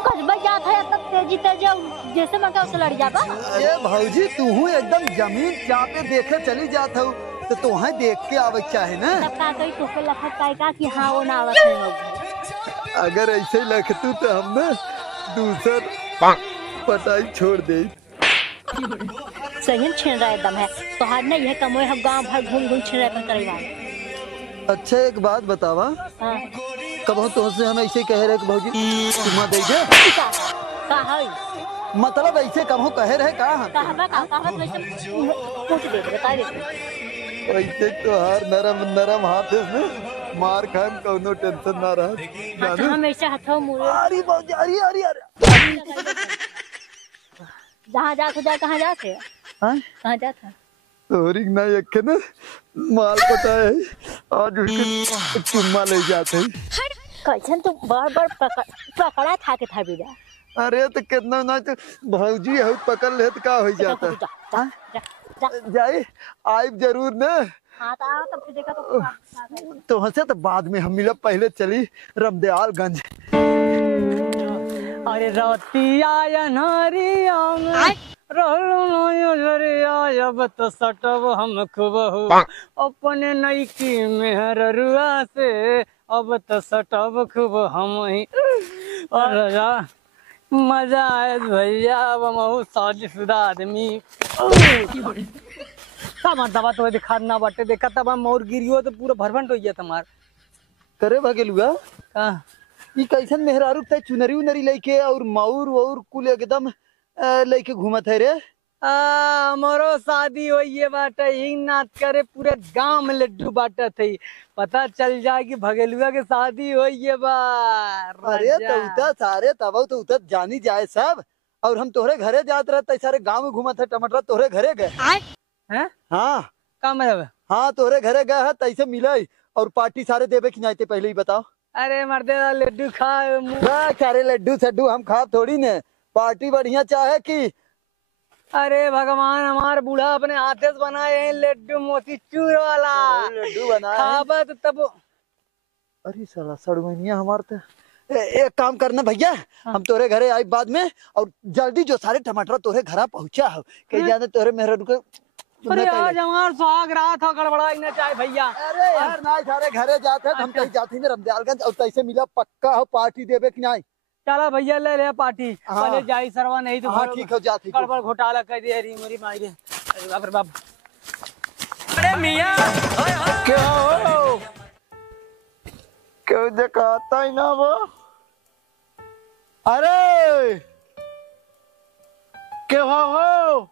कसबा जात है तब तेजी तेजी जैसे मैं क्या उससे लड़ जाता। अरे भौजी तू एकदम जमीन चापे देखे चली जात हो तो तुहे देख के आवे चाहे ना। तब का कोई टोके लखत का कि हाँ वो ना आवत है लोग। अगर ऐसे लखतू तो हम ना दूसर पटाई छोड़ दे। सही छीन रहा है एकदम है तो हार नहीं है कमोए हम गांव भर घूम घूम छीन रहे परिवार। अच्छा एक बात बतावा, हाँ कब तुमसे हम ऐसे कह रहे कि भौजी चुम्मा दे दे? का है मतलब ऐसे कब कह रहे कहा कहवा वैसे पूछ दे बता दे। ऐसे तो हर नरम नरम हाथ है इसमें मार खान कोनो टेंशन ना रहा। अच्छा हम ऐसे हाथों मुड़े अरे भौजी अरे अरे अरे जहाँ जाते जा कहाँ जाते हाँ कहाँ जाता तोरी ना यके ना माल पता है आज उसके चुम्मा ले जाते हैं। कैसन तो बार बार पकड़ा था के था बिना। अरे तो कितना ना तो भौजी है पकड़ ले तो का हो जाता जाए आइब जरूर ना। हाँ तो आओ तब फिर देखा तो तो हंसे तो बाद में हम मिला पहले चली रमदयालगंज। अरे रतिया अनहरिया अब तो सटब हम खूब अपने नईकी मेहरुआ से अब तो सटब खूब हम ही और मजा आए भैया अब महू शादीशुदा आदमी दवा तो दिखा ना बाटे देखा तब मोर गिरियो तो पूरा भरभंट हो गया तुम्हार करे भागेलुआ का ये कैसन मेहरारू तय चुनरी उनरी लेके और माउर वाउर कुल एकदम लेके घूमत है रे। हमारो शादी हुई बाटे हिंग नाच करे पूरे गांव में लड्डू बांटा थी पता चल जाए कि भगेलुआ के शादी हुई बा। अरे तो उतर सारे तब तो उतर जानी जाए सब और हम तोहरे घरे जात रहते सारे गांव में घूमत है टमाटर तोहरे घरे गए हैं हाँ का मतलब हाँ तोहरे घरे गए है तैसे मिले और पार्टी सारे देवे कि नहीं पहले ही बताओ। अरे मर्दे लड्डू खा सारे लड्डू सड्डू हम खा थोड़ी ने पार्टी बढ़िया चाहे कि। अरे भगवान हमार बूढ़ा अपने हाथे से बनाए हैं लड्डू मोतीचूर वाला लड्डू बनाए खाबा तो तब। अरे साला सड़वनिया हमार तो एक काम करना भैया हाँ। हम तोरे घरे आई बाद में और जल्दी जो सारे टमाटर तोरे घरा पहुंचा हो कहीं जाने तोरे मेहर को। अरे आज हमार सुहाग रात हो गड़बड़ा ना चाहे भैया। अरे यार ना सारे घरे जाते हैं हम कहीं जाते हैं रमदयालगंज और तैसे मिला पक्का हो पार्टी देवे कि नहीं। चला भैया ले ले पार्टी हाँ। पहले जाई सरवा नहीं तो हाँ ठीक हो जाती गड़बड़ घोटाला कर दे रही मेरी माई रे। अरे बाप रे बाप। अरे मियां क्या हो क्यों दिखाता ही ना वो। अरे क्या हो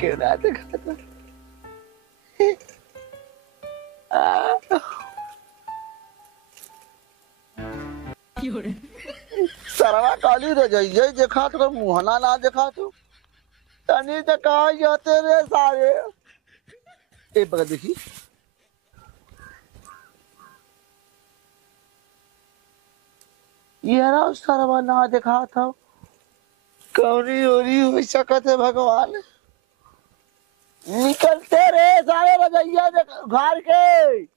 क्यों ना दिखाता सरवा काली रजाइए देखा तो मुहना ना देखा तो तनी देखा जाते रे सारे ए बगल देखी ये रहा सरवा ना देखा था कौनी होरी हो सकत है भगवान निकलते रे सारे रजाइया घर के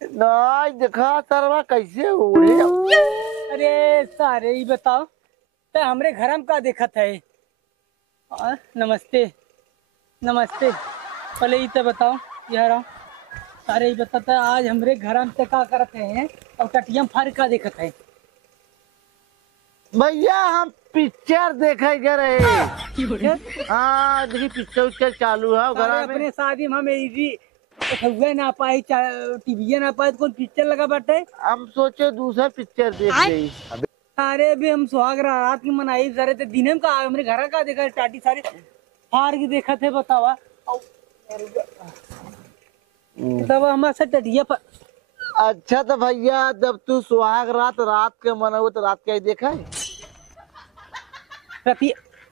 ना देखा सरवा कैसे उड़े। अरे सारे ही बताओ ते हमरे घर में का देखत है। नमस्ते नमस्ते पहले ही तो बताओ यार सारे ही बताता आज हमरे घर में ते का करते हैं और टटियम फार का देखत है। भैया हम पिक्चर देखे गए रहे। हाँ देखिए पिक्चर उच्चर चालू है घर में अपने शादी में हम हुए ना पाए टीवी ना पाए तो कौन पिक्चर लगा बैठे हम सोचे दूसरा पिक्चर देख गई। सारे भी हम सुहाग रात की मनाई जरे थे दिन में का हमारे घर का देखा टाटी सारे फार की देखा थे बतावा तब हमारे से टटिया पर। अच्छा तो भैया जब तू सुहाग रात के मनाओ तो रात क्या देखा है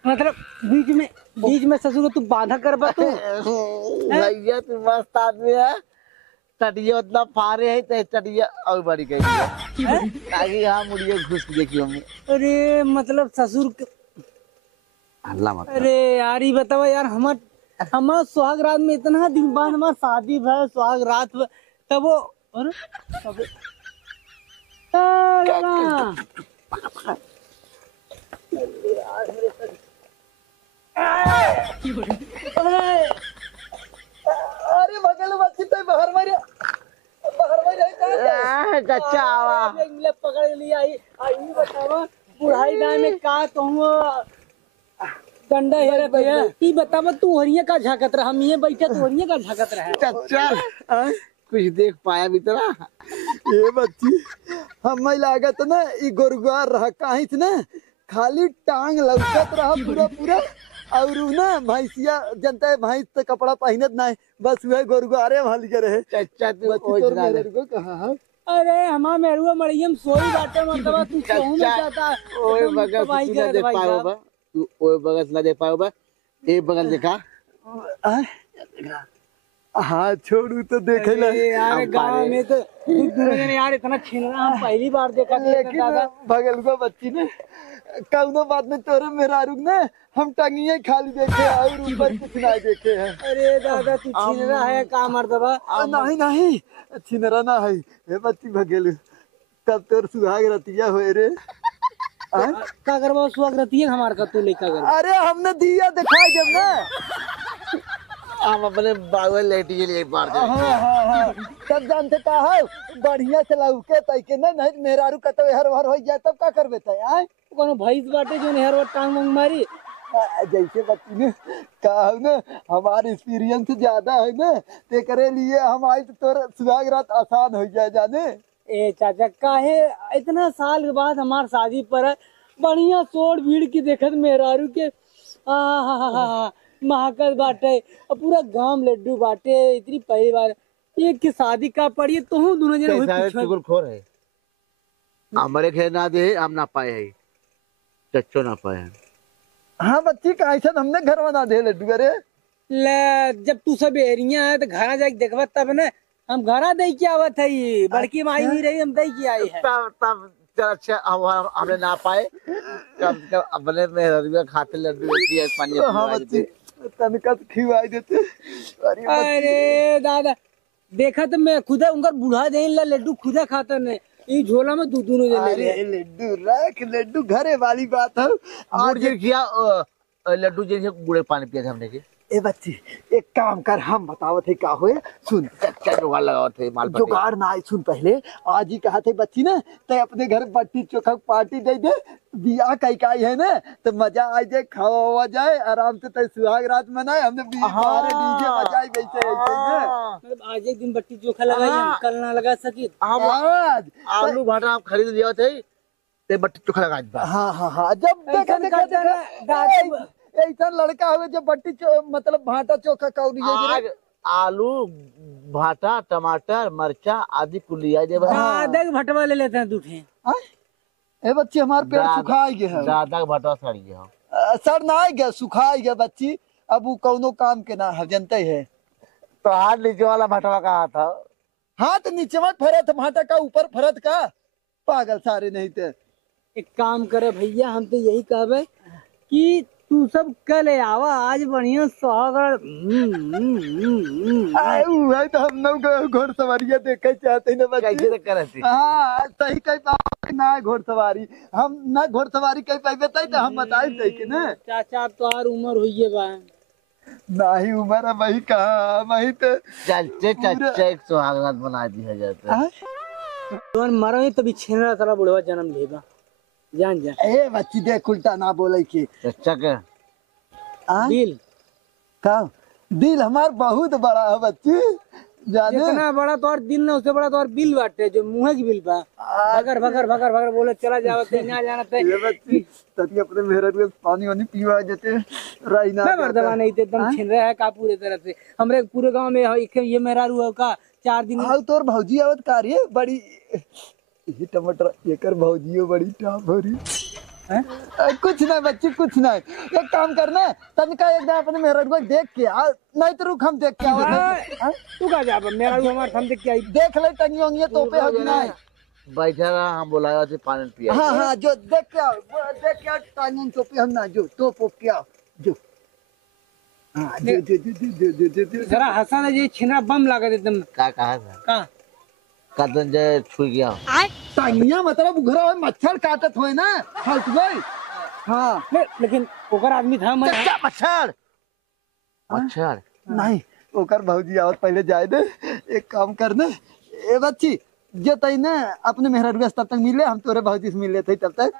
मतलब बीच में ससुर तू बांधा कर तू भैया तू मस्त आदमी है टटिया उतना फारे है तो टटिया और बड़ी गई है ताकि यहाँ मुड़िए घुस देखी हमने। अरे मतलब ससुर अल्लाह मत अरे यार ये बताओ यार हमार सुहाग रात में इतना दिन बाद हमार शादी भर सुहाग रात तब वो अरे बगल बच्ची तो बाहर मारे कच्चा आवा पकड़ लिया आई बतावा बुढ़ाई दाई में का कहूँ गंडा हेरे भैया ई बतावा तू हरिया का झाकत रहा हम ये बैठे तू हरिया का झाकत रहा कच्चा कुछ देख पाया भीतरा ये बच्ची हमें लागत ना ई गोरगुआर रहा काहे ना खाली टांग लौकत रहा पूरा पूरा और ना भैंसिया जनता है भैंस तो कपड़ा पहनत ना बस वह गोरगुआरे भाल के रहे कच्चा तू बच्ची तोर मेरे को कहा है अरे हमार मेरुआ मरियम सोई बाटे मतलब तू कहूं में जाता ओए बगल तू ना देख पायो बा तू ओए बगल ना देख पायो बा ए बगल देखा हाँ छोड़ू तो देखे ला यार गांव में तो दूर यार इतना छीनना हम पहली बार देखा लेकिन बगल को बच्ची ने कौनो बात में तोरे मेरा रुक ना हम टंगिए खाली देखे और ऊपर कुछ ना देखे हैं अरे दादा तू छीनरा है का मर्दबा नहीं नहीं छिनरा ना है हे बच्ची भगेलू तब तोर सुहाग रतिया होए रे का करबा सुहाग रतिया हमार का तू लेका कर अरे हमने दिया दिखाई जब ना हम अपने बागल लेटी के लिए बार दे हाँ तब जानते का है बढ़िया से लौके तैके ना नहीं मेरा रु कतो हर हर हो जाए तब का करबे तय आय कोनो भैंस बाटे जो हेर वो टांग मंग मारी जैसे बच्ची ने कहा ना हमारा एक्सपीरियंस ज्यादा है ना ते करे लिए हम आई तो तोर सुहाग रात आसान हो जाए जाने ए चाचा काहे इतना साल के बाद हमार शादी पर है बढ़िया सोड़ भीड़ की देखत मेहरारू के महाकल बाटे और पूरा गांव लड्डू बाटे इतनी पहली बार एक की शादी का पड़ी तो हूँ दोनों जने हुई कैसा पूछो चुगलखोर है हमारे खेत ना दे हम ना पाए है चच्चो ना पाए हैं हाँ बच्ची का ऐसा हमने घर बना दे लड्डू अरे ले जब तू सब एरिया है तो घर जाके देखबा तब ना हम घरा दे के आवत है ये बड़की माई नहीं रही हम दे के आई है तब चल अच्छा हमने ना पाए कम से कम अपने में रविया खाते लड्डू देती है पानी हाँ बच्ची तनका खिवाई देते अरे दादा देखा तो मैं खुदा उनका बुढ़ा दे लड्डू खुदा खाता ने ये झोला में दूध दोनों जने अरे लड्डू रख लड्डू घरे वाली बात है गुड़ जिन किया लड्डू जिन गुड़े पानी पिया था हमने के ए बच्ची एक काम कर हम बतावत है का होए सुन क्या जुगाड़ लगाओ थे माल पट्टी जुगाड़ ना आई सुन पहले आज ही कहा थे बच्ची ना ते अपने घर बट्टी चोखा पार्टी दे दे बियाह कई काई है ना तो मजा आ जाए खावा हुआ जाए आराम से ते सुहाग रात मनाए हमने डीजे बजाई वैसे ऐसे ना मतलब आज एक दिन बट्टी चोखा लगाई हम कल ना लगा सकी हम आज आलू भाटा हम खरीद लिया थे ते बट्टी चोखा लगा दी हाँ जब देखा देखा ऐसा लड़का हुए जब बट्टी मतलब भाटा चोखा कौन आज आलू भाटा टमाटर मरचा आदि कुल लिया दे ज्यादा भटवा ले लेते हैं दूठे ए बच्ची हमारे पेड़ सुखा गए है ज्यादा भटवा सड़ गया सर ना गया सुखा गया बच्ची अब वो कौनो काम के ना है जनते है तो हाथ नीचे वाला भटवा कहा था हाथ नीचे मत फरत भाटा का ऊपर फरत का पागल सारे नहीं थे एक काम करे भैया हम तो यही कहबे कि तू सब कल आवा आज बढ़िया सुहागरात है तो हम लोग घोड़सवारियां देखे चाहते ना बच्चे कैसे करे थी हाँ सही कही बात ना घोड़सवारी हम ना घोड़सवारी कही पाई बताई तो हम बताए थे कि ना चाचा अब तो और उम्र हुई है बा नहीं उम्र है वही कहा वही तो चच्चे चच्चे एक सुहागरात बना दी है जाता तो मरो तभी छेनरा सारा बुढ़वा जन्म लेगा जान जा ए बच्ची देख उल्टा ना बोले की चच्चा के दिल का दिल हमार बहुत बड़ा है बच्ची जाने जितना बड़ा तो और दिल ना उससे बड़ा तो और बिल बाटे जो मुंह की बिल बा भगर भगर भगर भगर बोले चला जावते ना जाना ते ये बच्ची तभी अपने मेहरा में पानी वानी पीवा देते रही ना मैं मर्दवा नहीं थे एकदम छिन रहा है का पूरे तरह से हमरे पूरे गांव में ये मेरा रुआ का 4 दिन हाउ तोर भौजी आवत कार्य बड़ी ये टमाटर एकर भौजियो बड़ी टाप हो रही कुछ नहीं बच्ची कुछ नहीं एक काम करना तनिका एक दिन अपने मेहरा को देख के आ नहीं तो रुक हम देख के आओ तू का जा मेरा रुआ हमार हम देख के आई देख ले टंगी होंगी तो पे होगी ना बैठा रहा हम बुलाया थे पानी पिया हाँ जो देख के आओ टांगों तो पे हम ना जो तो पोप के आओ जो हाँ जो जरा हंसा ना ये छिना बम लगा दे एकदम क्या कहा था का काटन जे छुई गया टांगिया मतलब उघरा हुए मच्छर काटत हुए ना फालतू भाई। हाँ लेकिन ओकर आदमी था मैं चच्चा मच्छर मच्छर नहीं ओकर भौजी आवत पहले जाए दे। एक काम कर ना ए बच्ची जो तई ना अपने मेहरा तब तक मिले हम तोरे भौजी से मिले थे तब तक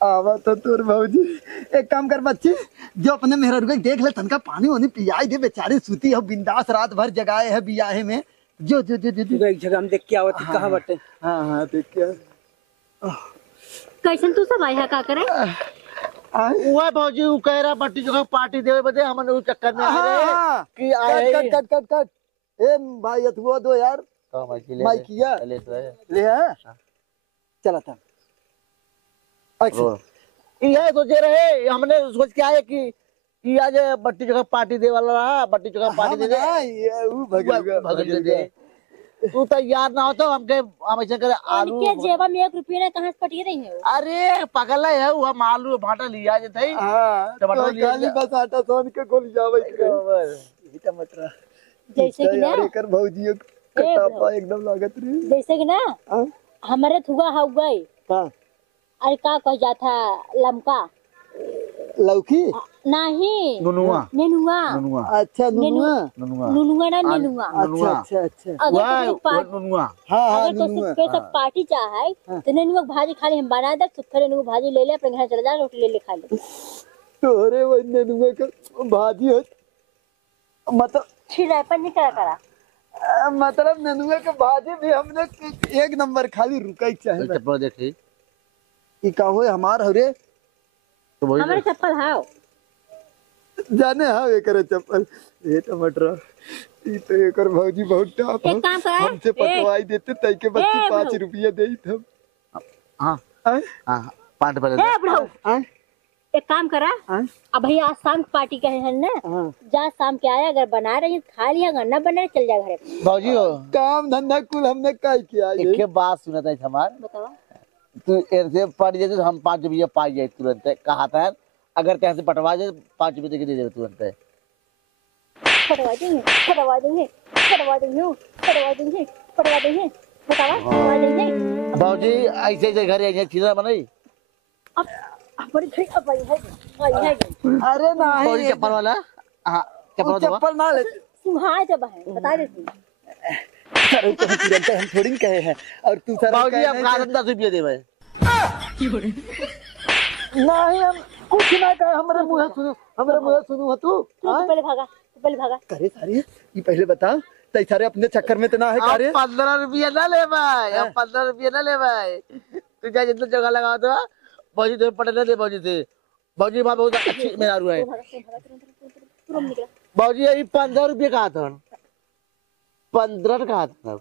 आवा तो तोर भौजी। एक काम कर बच्ची जो अपने मेहरा देख ले तनका पानी वानी पियाई दे बेचारी सूती है बिंदास रात भर जगाए है बियाहे में जो जो जो जो एक जगह हम देख के आवत कहां बटे। हाँ हाँ देख क्या कैसन तू सब आया का करे वो भौजी उ कह रहा बट्टी जगह पार्टी देवे बदे हमन उ चक्कर में आ रहे कि आए कट कट कट कट ए भाई अथवा दो यार माइकिया ले है चला था ये सोचे रहे हमने सोच के आए कि आज बट्टी जगह पार्टी दे वाला रहा बट्टी जगह पार्टी दे भगल दे तू तैयार ना हो तो हमके हम ऐसे करे आलू उनके जेबा में 1 रुपया ना कहां से पटी रही है वो? अरे पागल है वो हम आलू भाटा लिया जे थे हां टमाटर लिया खाली बस आटा सोन के गोल जावे टमाटर जैसे कि ना कर भौजी कटापा एकदम लागत रे जैसे कि ना हमारे थुआ हो गए का अरे का कह जाता लमका लौकी नहीं नुनुआ नेनुआ अच्छा नुनुआ नुनुआ ना नेनुआ अच्छा अच्छा अच्छा अगर नुनुआ अगर तो सुखे सब पार्टी चाहे तो नेनुआ भाजी खाली हम बना दे सुखे नेनुआ भाजी ले ले अपने घर चले जा रोटी ले ले खा ले तोरे वो नेनुआ का भाजी हो मतलब छिड़ापन नहीं करा मतलब नेनुआ के भाजी भी हमने एक नंबर खाली रुका चाहिए चप्पल देखी ई का होए हमार हरे तो वही हमारे चप्पल हाओ जाने हाँ एकर चप्पल ये टमाटर ई तो एकर भौजी बहुत टाप एक काम कर हमसे पटवाई देते तई के बच्ची 5 रुपया दे हम हां हां 5 रुपया ए बुढ़ऊ हां एक काम करा अब भैया आज शाम की पार्टी का है ना जा शाम के आया अगर बना रही खा लिया अगर न बना चल जा घरे भौजी हो काम धंधा कुल हमने काई किया ये एक बात सुना था हमार बताओ तू ऐसे पड़ जाए तो हम 5 रुपया पाई जाए तुरंत कहा था अगर तेरे से पटवा जाए 5 रुपये दे दे तुरंत पटवा देंगे पटवा देंगे पटवा देंगे पटवा देंगे पटवा देंगे बतावा पटवा देंगे भौजी ऐसे ऐसे घर आई चीज़ बनाई अब बड़ी खड़ी अब आई है अरे नहीं भौजी चप्पल वाला हां चप्पल ना ले सुहाए जब है बता देती अरे तो तुरंत हम थोड़ी कहे हैं और तू सर भौजी अब का 10 रुपया देवे नहीं हम कुछ ना कहे हमरे मुंह सुनो तू पहले भागा करे सारी ये पहले बता तई सारे अपने चक्कर में तो ना है करे 15 रुपया ना ले भाई अब 15 रुपया ना ले भाई तू जा जितना जगह लगा दो भौजी तो पटने दे भौजी से भौजी मां बहुत अच्छी मेरा रू है भौजी ये 15 रुपया कहा था 15 कहा था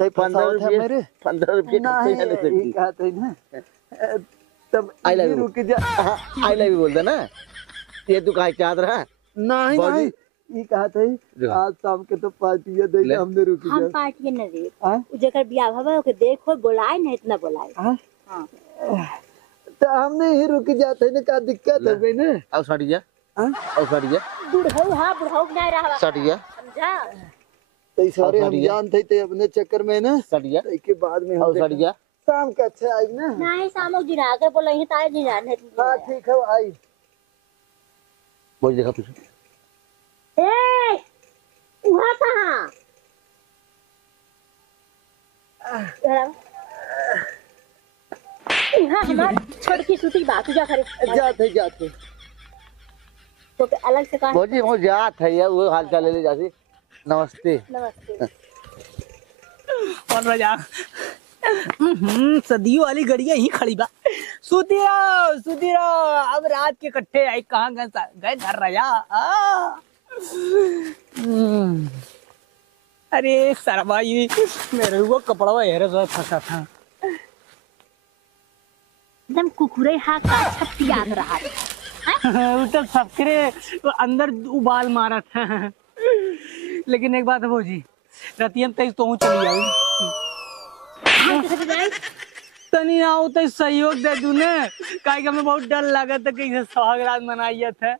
तई 15 रुपया मेरे 15 रुपया नहीं ले सकती कहा तो ना तब आई लव यू रुक जा आई लव यू बोलता ना ये तू कहा चाहत रहा नहीं नहीं ये कहा था आज शाम के तो पार्टी दे हमने रुक जा हम पार्टी न दे जेकर बियाह हवा ओके देखो बुलाए नहीं इतना बुलाए हां तो हमने ही रुक जाते ना का दिक्कत है बे ना आओ सट जा आओ सट जा बुढ़ऊ हां बुढ़ऊ नहीं रहा सट जा समझा तो सारे हम जानते थे अपने चक्कर में ना सट जा के बाद में आओ सट जा शाम का अच्छा आई ना नहीं शाम को गिरा के बोला ही ताए नहीं जाने हां ठीक है आई बोल देखा पीछे ए वहां कहां यहाँ हमार छोड़ की सूती बात जा करे जाते तो अलग से कहा भौजी वो जात है वो हाल चाल ले जासी नमस्ते नमस्ते और राजा सदियों वाली गड़िया ही खड़ी बा सुती रहो अब रात के कट्ठे आई कहाँ गए घर राजा अरे सरवा ये मेरे को कपड़ा हेरे सब फंसा था एकदम कुकुरे हाथ का छत्ती याद रहा वो तो सबके अंदर उबाल मारा था लेकिन एक बात है भौजी रतियन तेज तो चली जाऊँ तनी आओ तो सहयोग दे दू ने काहे कि हमें बहुत डर लगा था कैसे सुहागरात मनाइए थे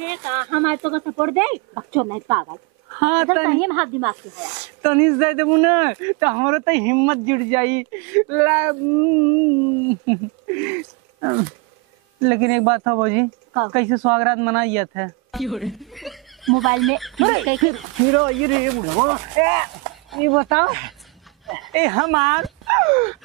है का हम आज तो का सपोर्ट दे बच्चों नहीं पागल हाँ इधर तनी कहीं हाथ दिमाग से है तनी दे देबू ना तो हमारा तो हिम्मत जुट जाई लेकिन एक बात था भौजी का? कैसे स्वागरात मनाई थे मोबाइल में कैसे हीरो ये रे बुढ़वा ये बताओ ए हमार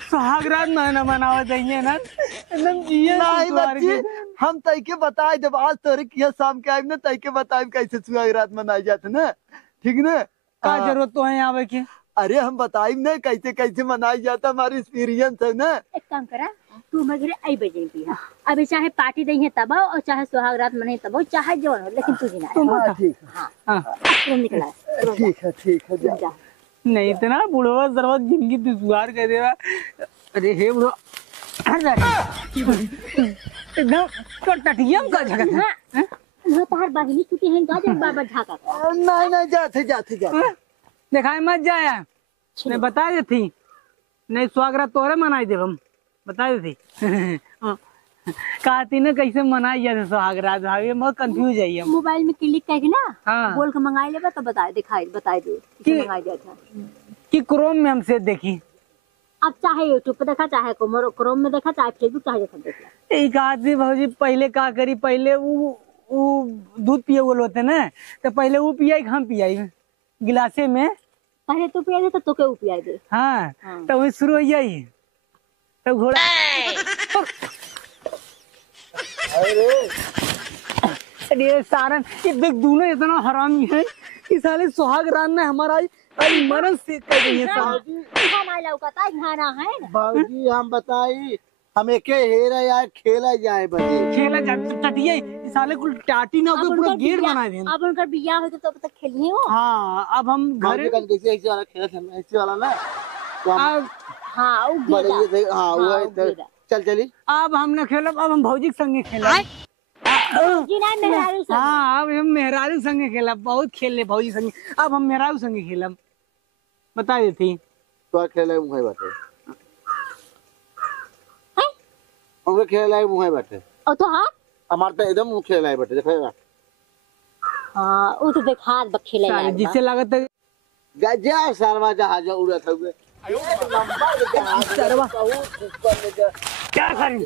सुहागरात मनावत है ना एकदम जिए नहीं ससुराल बच्ची के। हम तैके बताए जब आज तोरे किया शाम के आइब ना तैके बताए कैसे सुहागरात मनाई जात ना ठीक ना। का हाँ। जरूरत तो है आवे की अरे हम बताइब ना कैसे कैसे मनाई जाता हमारी एक्सपीरियंस है ना। एक काम करा तू मगरे आई बजे पिया अभी चाहे पार्टी दही है तब आओ और चाहे सुहागरात मने तब आओ चाहे जो हो लेकिन तू जिना हाँ, ठीक हाँ हाँ। तुम निकला है ठीक है जा। जा नहीं इतना बुढ़वा सर्वा जिंदगी दुश्वार कर देगा अरे हे बुढ़वा हट जा एकदम तो टटियम का झगड़ा हाँ वो तार बाहिनी छुट्टी है का जब बाबा झाका नहीं जाते दिखाए मत जाया नहीं बता देती नहीं स्वागत तोरे मनाई देव हम बता देती कहती ना कैसे मनाई जाते सुहागरात भाभी बहुत कंफ्यूज है हम मोबाइल में क्लिक करके ना हाँ। बोल के मंगाई लेबा तो बताए दे कि- मंगाई जाता कि क्रोम में हमसे देखी अब चाहे यूट्यूब पे देखा चाहे क्रोम में देखा चाहे फेसबुक चाहे जैसा देखा एक आदमी भाजी पहले का करी पहले वो दूध पिए बोल होते ना तो पहले वो पियाई हम पियाई गिलासे में पहले तो पिया दे तो तोके पिया दे हाँ हाँ। तो वही शुरू हो जाई तो घोड़ा अरे सारन ये देख दोनों इतना हरामी है कि साले सुहागरात में हमारा अरे मरण से कर रही है साले। खाना लौकता खाना है ना बाबूजी हम बताई हम एके हेरा यार खेला जाए बजे खेला जाते टटिए इस साले को टाटी ना होके पूरा गेट बना दे अब उनका बियाह हो तो तब तक खेलिए हो हाँ अब हम बाबूजी घर कल कैसे ऐसे वाला खेला था ऐसे वाला ना तो हम अब हाँ वो बड़े गेदा ये थे हाँ वो हाँ, है वो तो गेदा। चल चली अब हमने खेला अब हम भौजी के संगे खेला जी ना मेहरारू सब हाँ अब हम मेहरारू संगे खेला बहुत खेले भौजी संगे अब हम मेहरारू संगे खेला बता देती तो खेला मुँह बाटे उनके खेला मुँह बाटे और तो हाँ हमारे तो एकदम मुँह खेला बाटे देखा हाँ वो तो देखा बखेले साले जिससे लागत है गजा सरवा जहाज उड़त हुए सरवा क्या करी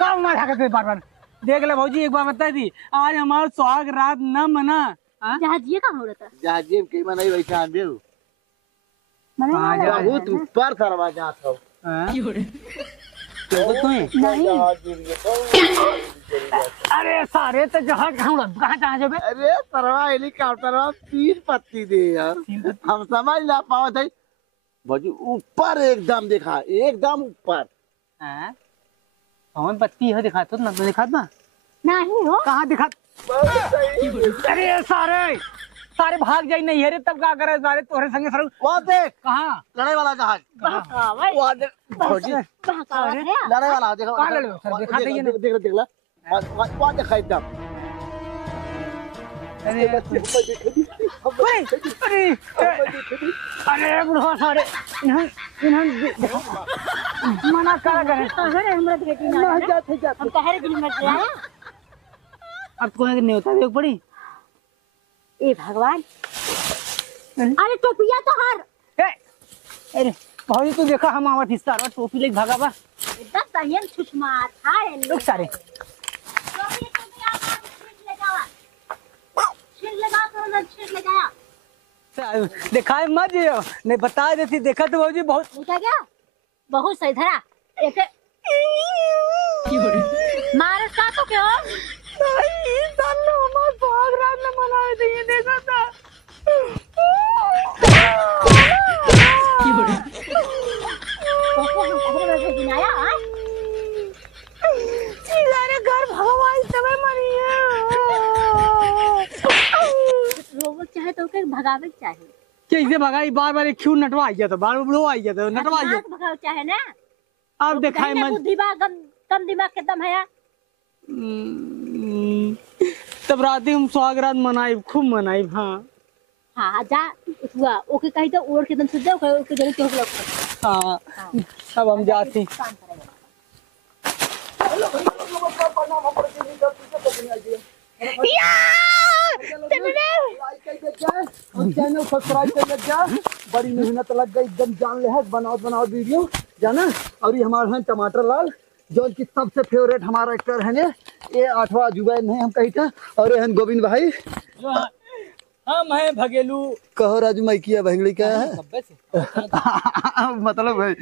कब मारा करते बार बार देख ले भौजी एक बार बता दी आज हमारा सुहाग रात न मना हाँ? जहाजिए कहाँ हो रहा था जहाज के मनाई वैसा आंदे मने हाँ, ना लगा बहुत ऊपर सरवा जहाँ था हाँ? तो तुम्हें नहीं अरे सारे तो जहाज कहाँ जहाज है बे? अरे सरवा हेलीकॉप्टर में 3 पत्ती दे यार हम समझ ला पाओ थे बाजू ऊपर एकदम देखा एकदम ऊपर हाँ? कौन पत्ती हो दिखा तो ना तो दिखा ना नहीं हो कहाँ दिखा अरे सारे सारे भाग जाई नहीं है रे तब क्या करे सारे तोरे संगे सर वहाँ देख कहाँ लड़ाई वाला जहाज बहकावा वहाँ देख फौजी बहकावा है लड़ाई वाला देखो कहाँ लड़ाई वाला? सर, दिखा दीजिए ना। देख देख ला वहाँ देखा एकदम अरे अरे अरे बुढ़वा सारे मना करा करे कहाँ रे हमरा बेटी ना नहीं जाते जाते हम कहे रे दिन में गया अब कोई नहीं होता देख पड़ी ए भगवान अरे टोपिया तो हर ए, अरे भाई तू देखा हम आवत हिस्सा टोपी लेके भागा बा एकदम तहियन सुषमा था रे लोग सारे दिखाए मत जियो नहीं बता देती देखा तो भाजी बहुत देखा क्या बहुत सही धरा एक मारस का तो क्यों नहीं सालो हमार भाग रात में मनाए थे ये देखा था गिनाया सारे घर भगवान समय मरी है लोग चाहे तो के भगावे चाहिए कैसे भगाई बार बार क्यों नटवा आ गया था बार बार आ गया था नटवा आ गया भगावे चाहे ना अब दिखाए मन बुद्धि कम दिमाग के दम है तब रात हम सुहागरात मनाई खूब मनाई हाँ हाँ जा हुआ ओके कहीं तो ओढ़ के दम सुझ जाओ ओके जरूर तो लोग हाँ अब हम जाती काम करेगा लाइक कर दे जाए और चैनल सब्सक्राइब कर दे जाए। बड़ी मेहनत लग गई, एकदम जान ले है बनाओ वीडियो जाना। और ये हमारे हैं टमाटर लाल, जो कि सबसे फेवरेट हमारा एक्टर है ने, ये 8वां जुबैन नहीं हम कही था। और ये हैं गोविंद भाई, हम हैं भगेलू। कहो राजू मैं किया भंगड़ी क्या है मतलब है।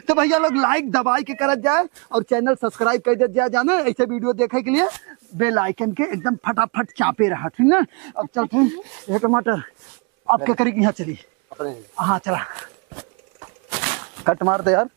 तो भैया लोग लाइक दबाई के करत जाए और चैनल सब्सक्राइब कर दे जाए जाना। ऐसे वीडियो देखे के लिए बेल आइकन के एकदम फटाफट चापे रहा, ठीक ना। अब चलते हैं, ये टमाटर आप क्या करेगी, यहाँ चली हाँ चला कट मारते यार।